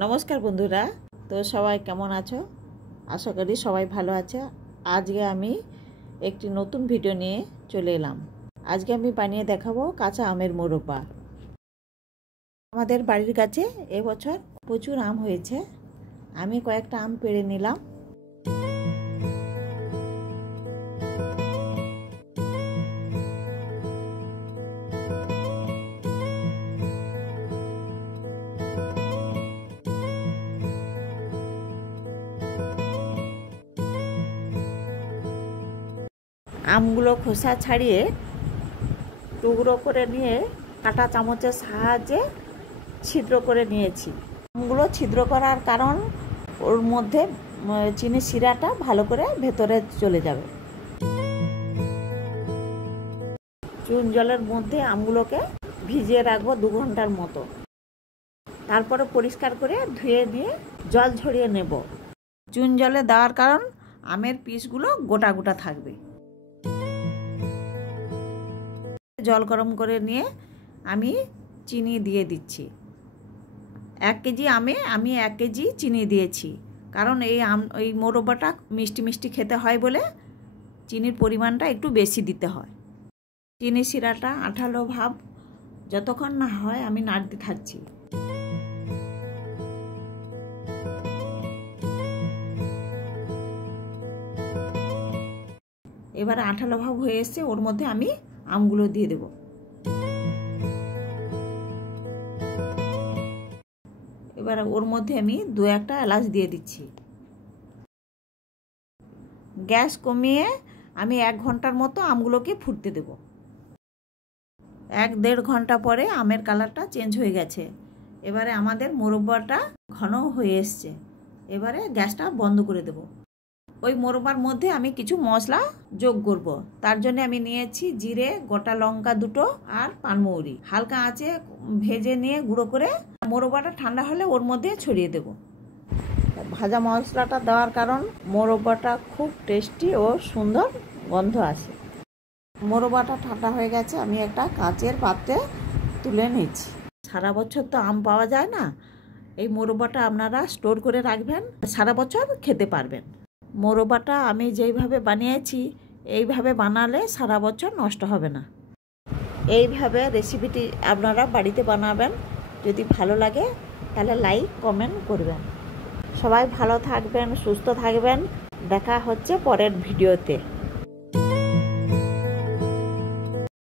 নমস্কার বন্ধুরা, তো সবাই কেমন আছো? আশা করি সবাই ভালো আছে। আজকে আমি একটি নতুন ভিডিও নিয়ে চলে এলাম। আজকে আমি বানিয়ে দেখাবো কাঁচা আমের মোরব্বা। আমাদের বাড়ির কাছে এবছর প্রচুর আম হয়েছে। আমি কয়েকটা আম পেড়ে নিলাম। আমগুলো খোসা ছাড়িয়ে টুকরো করে নিয়ে কাঁটা চামচের সাহায্যে ছিদ্র করে নিয়েছি। আমগুলো ছিদ্র করার কারণ ওর মধ্যে চিনির শিরাটা ভালো করে ভেতরে চলে যাবে। চুন জলের মধ্যে আমগুলোকে ভিজিয়ে রাখবো 2 ঘন্টার মতো। তারপরে পরিষ্কার করে ধুয়ে নিয়ে জল ঝরিয়ে নেব। চুন জলে দেওয়ার কারণ আমের পিসগুলো গোটা গোটা থাকবে। জল গরম করে নিয়ে আমি চিনি দিয়ে দিচ্ছি। 1 কেজি আমে আমি 1 কেজি চিনি দিয়েছি, কারণ এই মোরব্বাটা মিষ্টি মিষ্টি খেতে হয় বলে চিনির পরিমাণটা একটু বেশি দিতে হয়। চিনি শিরাটা আঠালো ভাব যতক্ষণ না হয় আমি নাড়তে থাকছি। এবারে আঠালো ভাব হয়ে এসছে, ওর মধ্যে আমি আমগুলো দিয়ে দেব। এবারে ওর মধ্যে আমি 2-1টা এলাচ দিয়ে দিচ্ছি। গ্যাস কমিয়ে আমি 1 ঘন্টার মতো আমগুলোকে ফুটতে দেব। 1-1.5 ঘন্টা পরে আমের কালারটা চেঞ্জ হয়ে গেছে। এবারে আমাদের মোরব্বাটা ঘন হয়ে এসছে। এবারে গ্যাসটা বন্ধ করে দেব। ওই মোরব্বার মধ্যে আমি কিছু মশলা যোগ করব। তার জন্য আমি নিয়েছি জিরে, গোটা লঙ্কা 2টো আর পানমৌরি। হালকা আঁচে ভেজে নিয়ে গুঁড়ো করে মোরব্বাটা ঠান্ডা হলে ওর মধ্যে ছড়িয়ে দেব। ভাজা মশলাটা দেওয়ার কারণ মোরব্বাটা খুব টেস্টি ও সুন্দর গন্ধ আসে। মোরব্বাটা ঠান্ডা হয়ে গেছে, আমি একটা কাঁচের পাত্রে তুলে নিচ্ছি। সারা বছর তো আম পাওয়া যায় না, এই মোরব্বাটা আপনারা স্টোর করে রাখবেন, সারা বছর খেতে পারবেন। মোরব্বাটা আমি যেইভাবে বানিয়েছি এইভাবে বানালে সারা বছর নষ্ট হবে না। এইভাবে রেসিপিটি আপনারা বাড়িতে বানাবেন। যদি ভালো লাগে তাহলে লাইক কমেন্ট করবেন। সবাই ভালো থাকবেন, সুস্থ থাকবেন। দেখা হচ্ছে পরের ভিডিওতে।